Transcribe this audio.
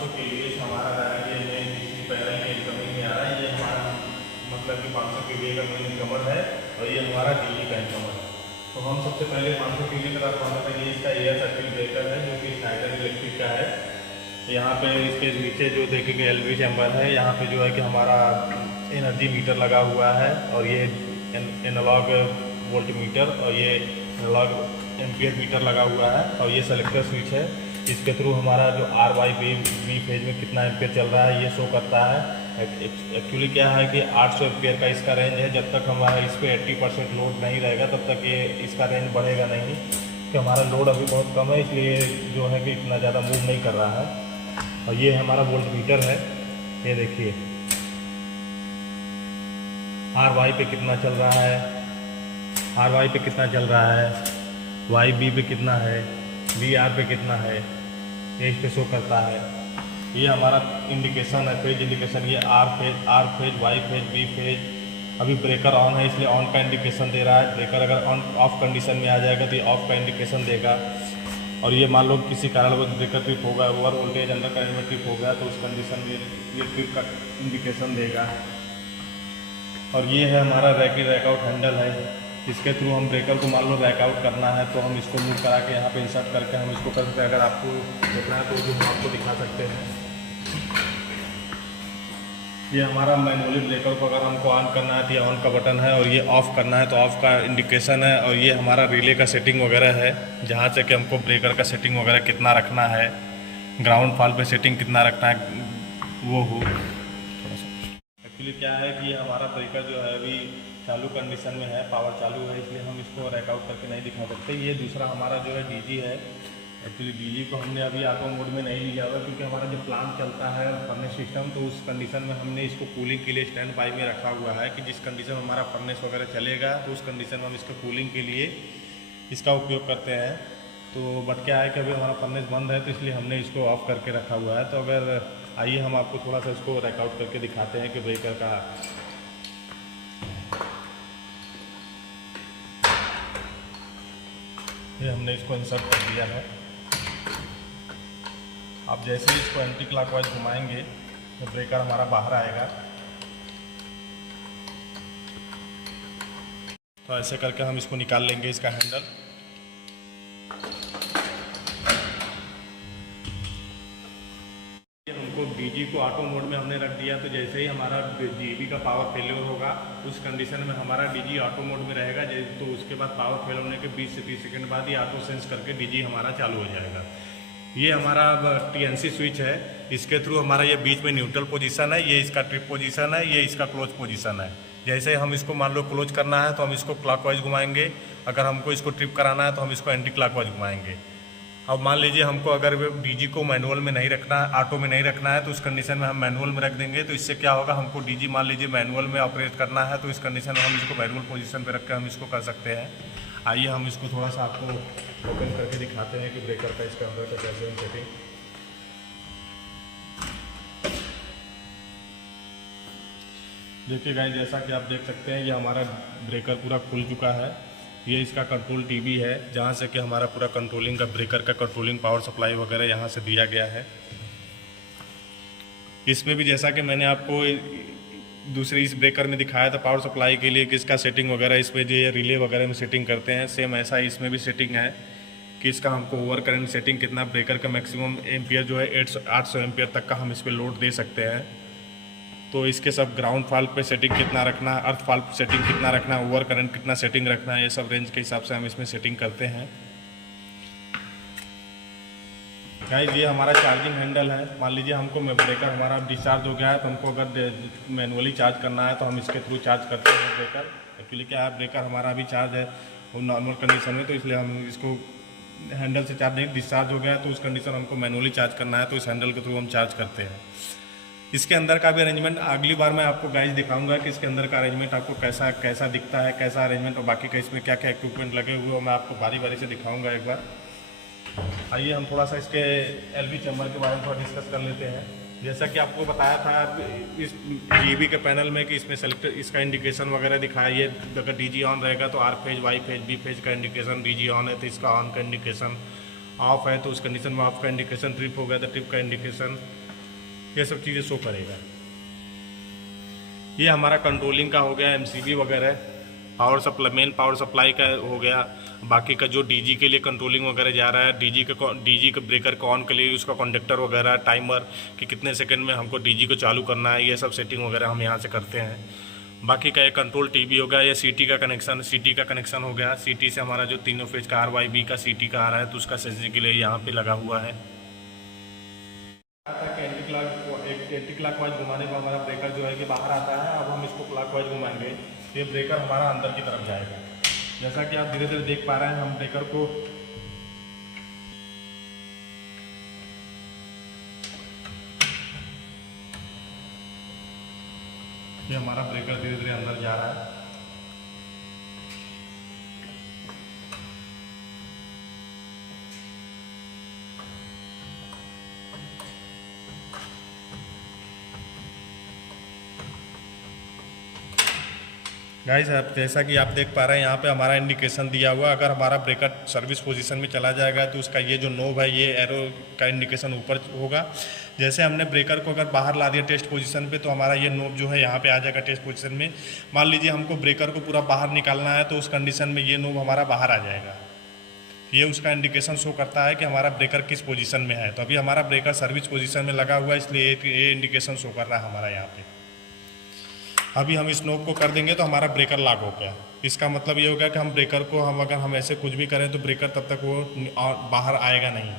500 के लिए हमारा ये मेन पहले के इनकमिंग में आ रहा है। ये हमारा मतलब कि 500 के लिए का मेन इनकमर है और ये हमारा दिल्ली का इनकमर है। तो हम सबसे पहले 500 के लिए का रखवाना था। ये इसका एयर सर्किट ब्रेकर है जो कि स्नाइडर इलेक्ट्रिक का है। यहाँ पे इसके नीचे जो देखेंगे एलवी चैम्बर है। यहाँ पे जो है कि हमारा एनर्जी मीटर लगा हुआ है और ये एनालॉग वोल्ट मीटर और ये एनालॉग एम्पियर मीटर लगा हुआ है और ये सेलेक्टर स्विच है। इसके थ्रू हमारा जो आर वाई बी फेज में कितना एम्पियर चल रहा है ये शो करता है। एक्चुअली क्या है कि 800 एम्पियर का इसका रेंज है। जब तक हमारा इस पर 80% लोड नहीं रहेगा तब तक ये इसका रेंज बढ़ेगा नहीं, कि हमारा लोड अभी बहुत कम है इसलिए जो है कि इतना ज़्यादा मूव नहीं कर रहा है। और ये हमारा वोल्ट मीटर है। ये देखिए आर वाई पे कितना चल रहा है, आर वाई पे कितना चल रहा है, वाई बी पे कितना है, बी आर पे कितना है, ये इस पे शो करता है। ये हमारा इंडिकेशन है, फेज इंडिकेशन। ये R phase, Y phase, B phase. अभी ब्रेकर ऑन है इसलिए ऑन का इंडिकेशन दे रहा है। ब्रेकर अगर ऑन ऑफ कंडीशन में आ जाएगा तो ये ऑफ का इंडिकेशन देगा। और ये मान लो किसी कारणवश ब्रेकर ट्रिप होगा, ओवर वोल्टेज अंडर करंट में ट्रिप हो गया तो उस कंडीशन में ये ट्रिप का इंडिकेशन देगा। और ये है हमारा रैकआउट हैंडल है। इसके थ्रू हम ब्रेकर को मान लो रैकआउट करना है तो हम इसको मूव करा के यहाँ पे इंसर्ट करके हम इसको कर सकते हैं। अगर आपको देखना है तो हम आपको दिखा सकते हैं। ये हमारा मैनुअली ब्रेकर को अगर हमको ऑन करना है तो ये ऑन का बटन है और ये ऑफ़ करना है तो ऑफ़ का इंडिकेशन है। और ये हमारा रिले का सेटिंग वगैरह है, जहाँ से कि हमको ब्रेकर का सेटिंग वगैरह कितना रखना है, ग्राउंड फॉल पे सेटिंग कितना रखना है वो हो। एक्चुअली क्या है कि हमारा ब्रेकर जो है अभी चालू कंडीशन में है, पावर चालू है, इसलिए हम इसको रैकआउट करके नहीं दिखा सकते। ये दूसरा हमारा जो है डीजी है। एक्चुअली डीजी को हमने अभी ऑटो मोड में नहीं लिया हुआ क्योंकि हमारा जो प्लांट चलता है फर्नेस सिस्टम, तो उस कंडीशन में हमने इसको कूलिंग के लिए स्टैंड बाई में रखा हुआ है कि जिस कंडीशन में हमारा फर्नेस वगैरह चलेगा तो उस कंडीशन में हम इसको कूलिंग के लिए इसका उपयोग करते हैं। तो बट क्या है कि अभी हमारा फर्नेस बंद है तो इसलिए हमने इसको ऑफ करके रखा हुआ है। तो अगर आइए हम आपको थोड़ा सा इसको रैकआउट करके दिखाते हैं कि ब्रेकर का ये हमने इसको इंसर्ट कर दिया है। आप जैसे ही इसको एंटी क्लॉकवाइज घुमाएंगे तो ब्रेकर हमारा बाहर आएगा। तो ऐसे करके हम इसको निकाल लेंगे इसका हैंडल। हमको डीजी को ऑटो मोड में हमने रख दिया तो जैसे ही हमारा जीबी का पावर फेलियर होगा उस कंडीशन में हमारा डीजी ऑटो मोड में रहेगा। तो उसके बाद पावर फेल होने के 20 से 30 सेकंड बाद ही ऑटो सेंस करके डीजी हमारा चालू हो जाएगा। ये हमारा टीएनसी स्विच है। इसके थ्रू हमारा ये बीच में न्यूट्रल पोजीशन है, ये इसका ट्रिप पोजीशन है, ये इसका क्लोज पोजीशन है। जैसे हम इसको मान लो क्लोज करना है तो हम इसको क्लॉकवाइज घुमाएंगे, अगर हमको इसको ट्रिप कराना है तो हम इसको एंटी क्लॉकवाइज घुमाएंगे। अब मान लीजिए हमको अगर डीजी को मैनुअल में नहीं रखना है, ऑटो में नहीं रखना है तो उस कंडीशन में हम मैनुअल में रख देंगे। तो इससे क्या होगा, हमको डीजी मान लीजिए मैनुअल में ऑपरेट करना है तो इस कंडीशन में हम इसको मैनुअल पोजीशन पे रख के हम इसको कर सकते हैं। आइए हम इसको थोड़ा सा आपको ओपन करके दिखाते हैं कि ब्रेकर का इसके अंदर का कैसे सेटिंग। देखिए गाइस, जैसा कि आप देख सकते हैं ये हमारा ब्रेकर पूरा खुल चुका है। ये इसका कंट्रोल टीवी है जहाँ से कि हमारा पूरा कंट्रोलिंग का ब्रेकर का कंट्रोलिंग पावर सप्लाई वगैरह यहाँ से दिया गया है। इसमें भी जैसा कि मैंने आपको दूसरे इस ब्रेकर में दिखाया था पावर सप्लाई के लिए कि इसका सेटिंग वगैरह इसमें जो ये रिले वगैरह में सेटिंग करते हैं, सेम ऐसा ही इसमें भी सेटिंग है कि इसका हमको ओवर करंट सेटिंग कितना, ब्रेकर का मैक्सिमम एम्पियर जो है 800 एम्पियर तक का हम इस पर लोड दे सकते हैं। तो इसके सब ग्राउंड फॉल पे सेटिंग कितना रखना है, अर्थ फॉल पे सेटिंग कितना रखना है, ओवर करंट कितना सेटिंग रखना है, ये सब रेंज के हिसाब से हम इसमें सेटिंग करते हैं। गाइस, ये हमारा चार्जिंग हैंडल है। मान लीजिए हमको ब्रेकर हमारा डिस्चार्ज हो गया है तो हमको अगर मैनुअली चार्ज करना है तो हम इसके थ्रू चार्ज करते हैं ब्रेकर। एक्चुअली क्या है, ब्रेकर हमारा अभी चार्ज है वो नॉर्मल कंडीशन में, तो इसलिए हम इसको हैंडल से चार्ज नहीं, डिस्चार्ज हो गया है तो उस कंडीशन हमको मैनुअली चार्ज करना है तो इस हैंडल के थ्रू हम चार्ज करते हैं। इसके अंदर का भी अरेंजमेंट अगली बार मैं आपको गाइस दिखाऊंगा कि इसके अंदर का अरेंजमेंट आपको कैसा कैसा दिखता है, कैसा अरेंजमेंट और बाकी का इसमें क्या क्या इक्विपमेंट लगे हुए हैं मैं आपको बारी बारी से दिखाऊंगा एक बार। आइए हम थोड़ा सा इसके एलवी चैम्बर के बारे में थोड़ा डिस्कस कर लेते हैं। जैसा कि आपको बताया था इस जीबी के पैनल में कि इसमें सेलेक्टर इसका इंडिकेशन वगैरह दिखाया। ये अगर डीजी ऑन रहेगा तो R phase, Y phase, B phase का इंडिकेशन, डीजी ऑन है तो इसका ऑन का इंडिकेशन, ऑफ है तो उस कंडीशन में ऑफ का इंडिकेशन, ट्रिप हो गया तो ट्रिप का इंडिकेशन, ये सब चीज़ें शो करेगा। ये हमारा कंट्रोलिंग का हो गया, एमसीबी वगैरह, power supply, main power supply का हो गया। बाकी का जो डीजी के लिए कंट्रोलिंग वगैरह जा रहा है, डीजी के ब्रेकर को ऑन के लिए उसका कंडक्टर वगैरह, टाइमर कि कितने सेकंड में हमको डीजी को चालू करना है, ये सब सेटिंग वगैरह हम यहाँ से करते हैं। बाकी का एक कंट्रोल टीवी हो गया, ये सीटी का कनेक्शन हो गया। सीटी से हमारा जो तीनों फेज का RYB का सीटी का आ रहा है, तो उसका सजने के लिए यहाँ पे लगा हुआ है। एंटी क्लॉक वाइज घुमाने पर हमारा ब्रेकर जो है कि बाहर आता है। अब हम इसको क्लॉक वाइज घुमाएंगे, ये ब्रेकर हमारा अंदर की तरफ जाएगा। जैसा कि आप धीरे धीरे देख पा रहे हैं, हम ब्रेकर को ये हमारा ब्रेकर धीरे धीरे अंदर जा रहा है। गाइस, आप जैसा कि आप देख पा रहे हैं, यहाँ पे हमारा इंडिकेशन दिया हुआ है। अगर हमारा ब्रेकर सर्विस पोजीशन में चला जाएगा तो उसका ये जो नोब है, ये एरो का इंडिकेशन ऊपर होगा। जैसे हमने ब्रेकर को अगर बाहर ला दिया टेस्ट पोजीशन पे, तो हमारा ये नोब जो है यहाँ पे आ जाएगा टेस्ट पोजीशन में। मान लीजिए हमको ब्रेकर को पूरा बाहर निकालना है, तो उस कंडीशन में ये नोब हमारा बाहर आ जाएगा। ये उसका इंडिकेशन शो करता है कि हमारा ब्रेकर किस पोजीशन में है। तो अभी हमारा ब्रेकर सर्विस पोजीशन में लगा हुआ है, इसलिए ये इंडिकेशन शो कर रहा है हमारा यहाँ पे। अभी हम इस नोब को कर देंगे तो हमारा ब्रेकर लॉक हो गया। इसका मतलब ये होगा कि हम ब्रेकर को अगर हम ऐसे कुछ भी करें तो ब्रेकर तब तक वो बाहर आएगा नहीं।